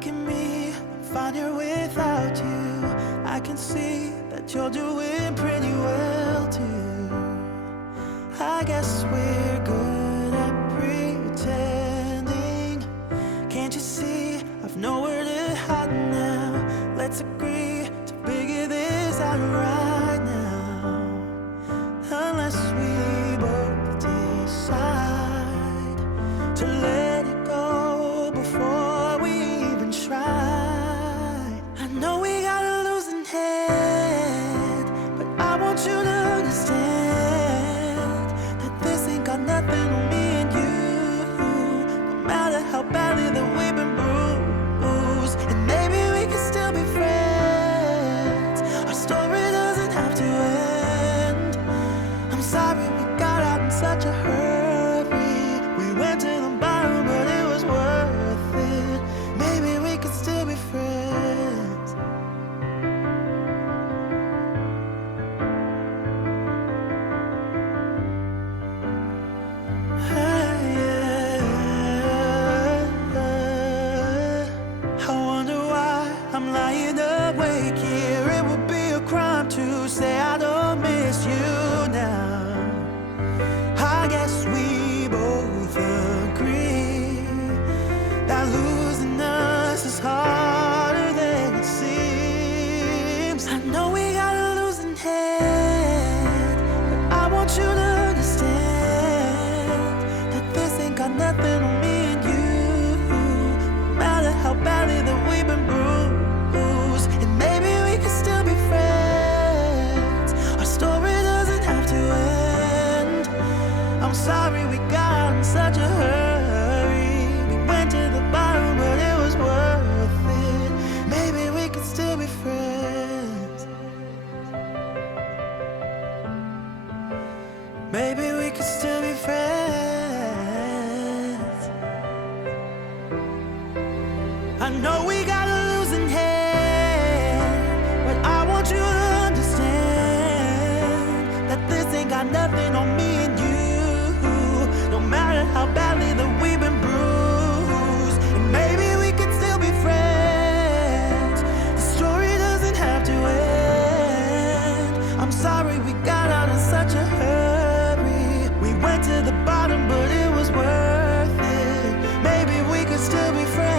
look at me, I'm fine here without you. I can see that you're doing pretty well too. I guess we're good at pretending. Can't you see I've nowhere to hide now? Let's agree to figure this out right now. Unless we both decide to let it go before we even try. I know we got a losing head, but I want you to understand that this ain't got nothing on me and you. No matter how badly that we've been bruised, and maybe we can still be friends. Our story doesn't have to end. I'm sorry we got out in such a hurry. We went to the bottom, but it was worth it. Maybe we could still be friends. I wonder why I'm lying awake here. It would be a crime to say I don't miss you now. I guess we both agree that losing us is harder than it seems. I know we got a losing head, but I want you to understand that this ain't got nothing on me and you. No matter how badly that we've been bruised, and maybe we can still be friends. Our story doesn't have to end. I'm sorry we got out in such a hurry. We went to the bottom, but it was worth it. Maybe we could still be friends. Maybe we could still be friends. I know we got a losing hand, but I want you to understand that this ain't got nothing on me and you. No matter how badly that we've been bruised, and maybe we could still be friends. The story doesn't have to end. I'm sorry we got out in such a hurry. We went to the bottom, but it was worth it. Maybe we could still be friends.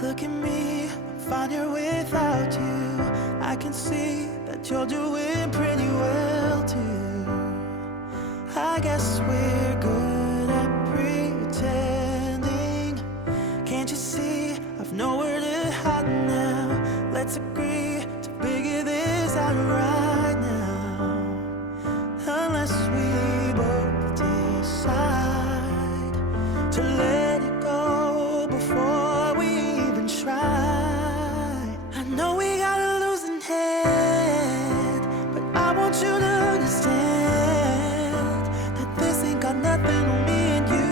Look at me, I'm fine here without you. I can see that you're doing pretty well too. I guess we're good at pretending. Can't you see I've nowhere to hide now? Let's agree to figure this out right now. Unless we both decide to let it go before we even try. I know we got a losing hand, but I want you to understand that this ain't got nothing on me and you.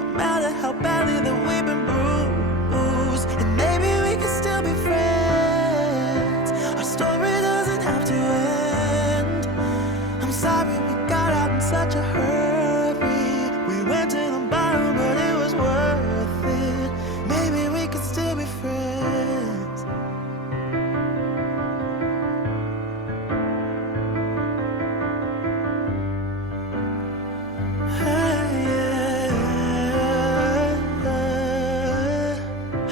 No matter how badly that we've been bruised, and maybe we can still be friends. Our story doesn't have to end. I'm sorry we got out in such a hurry. We went to the bottom, but it was worth it. Maybe we could still be friends.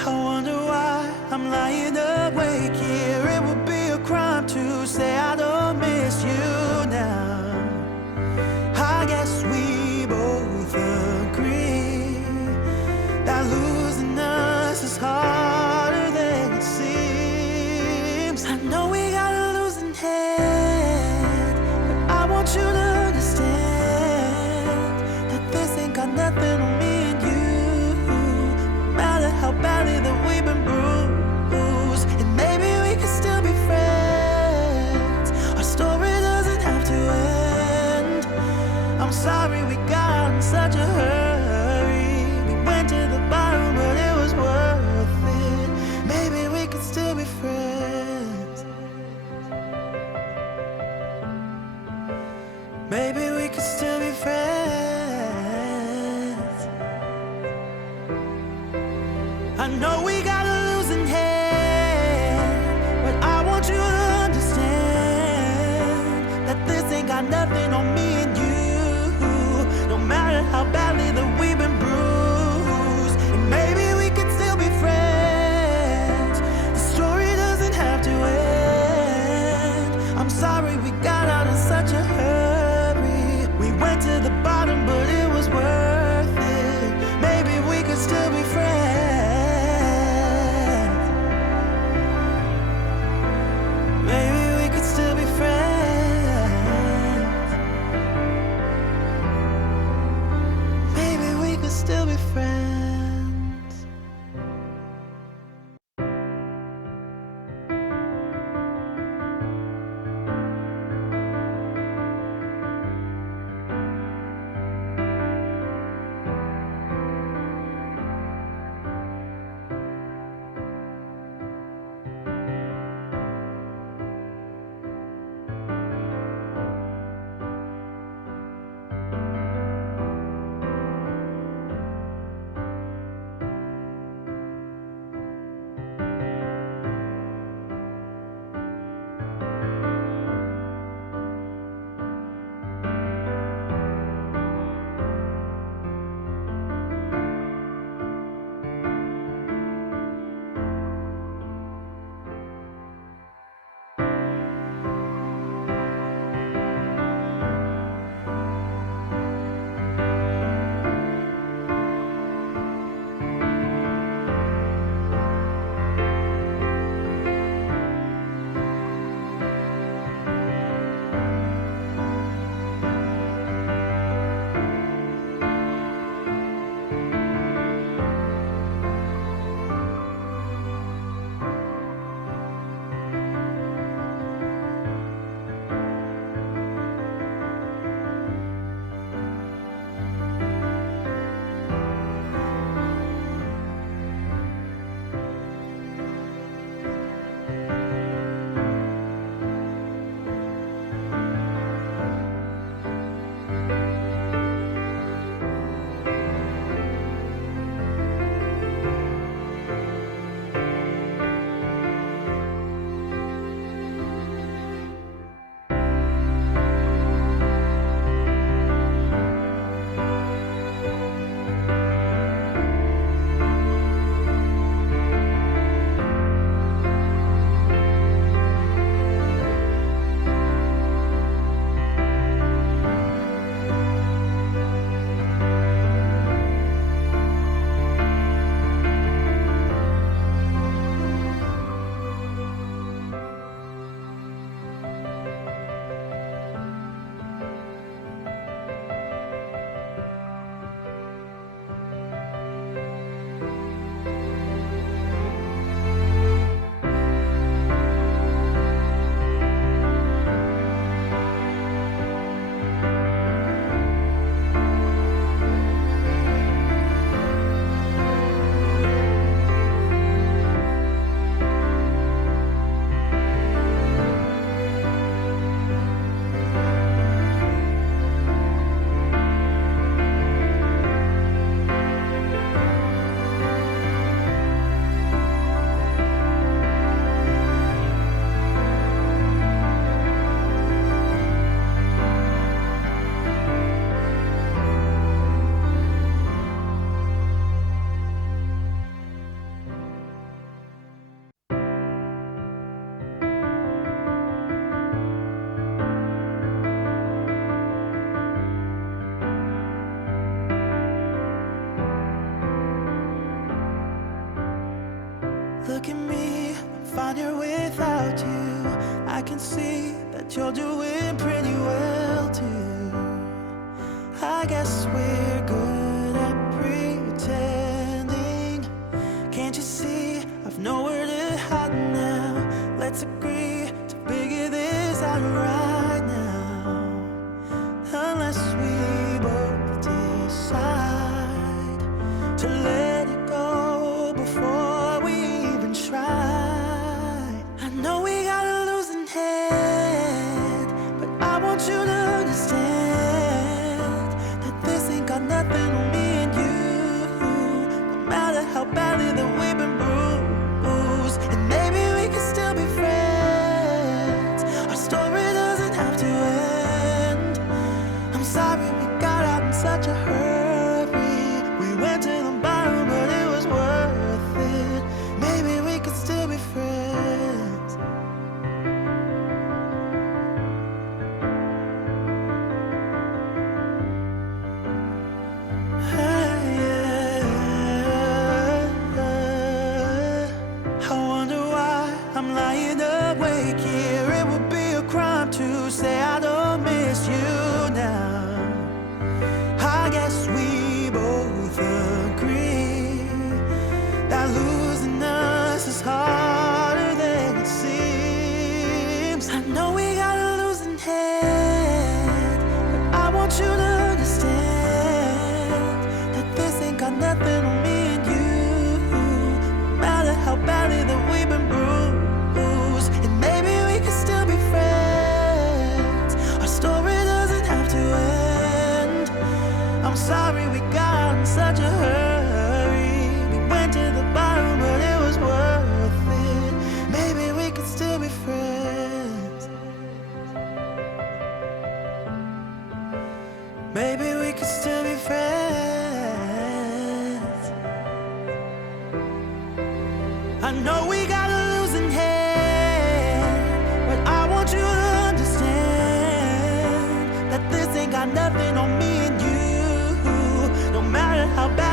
I wonder why I'm lying awake here. It would be a crime to say I don't miss you now. I guess we both agree that losing us is harder than it seems. I know we got a losing hand, but I want you to understand that this ain't got nothing on me and you. No matter how badly that we've been bruised, and maybe we can still be friends. Our story doesn't have to end. I'm sorry we got out in such a hurry. We went to the bottom, but it was worth it. Maybe we could still be friends. Maybe we could still be friends. I know we got a losing hand, but I want you to understand that this ain't got nothing on me and you. No matter how badly that we've been bruised, and maybe we could still be friends. The story doesn't have to end. I'm sorry we got out in such a hurry. We went to the bottom, but it was worth it. Maybe we could still be friends. Look at me, I'm fine here without you. I can see that you're doing pretty well too. I guess we're good at pretending. Can't you see I've nowhere to hide now? Let's agree to figure this out right now. Unless we both decide to let it go before we even try. I know we got a losing hand, but I want you to understand that this ain't got nothing on me and you. No matter how badly that we've been bruised, and maybe we can still be friends. Our story doesn't have to end. I'm sorry we got out in such a hurry. We went to the bottom, but it was worth it. Maybe we could still be friends. I wonder why I'm lying awake here. It would be a crime to say I don't miss you now. I guess we both agree that losing us is harder than it seems. I know we got a losing hand, but I want you to understand that this ain't got nothing on me and you. No matter how badly that we've been bruised, and maybe we can still be friends. Our story doesn't have to end. I'm sorry we got out in such a hurry. We went to the bottom, but it was worth it. Maybe we could still be friends. Maybe we could still be friends. I know we got a losing hand, but I want you to understand that this ain't got nothing on me and you. No matter how bad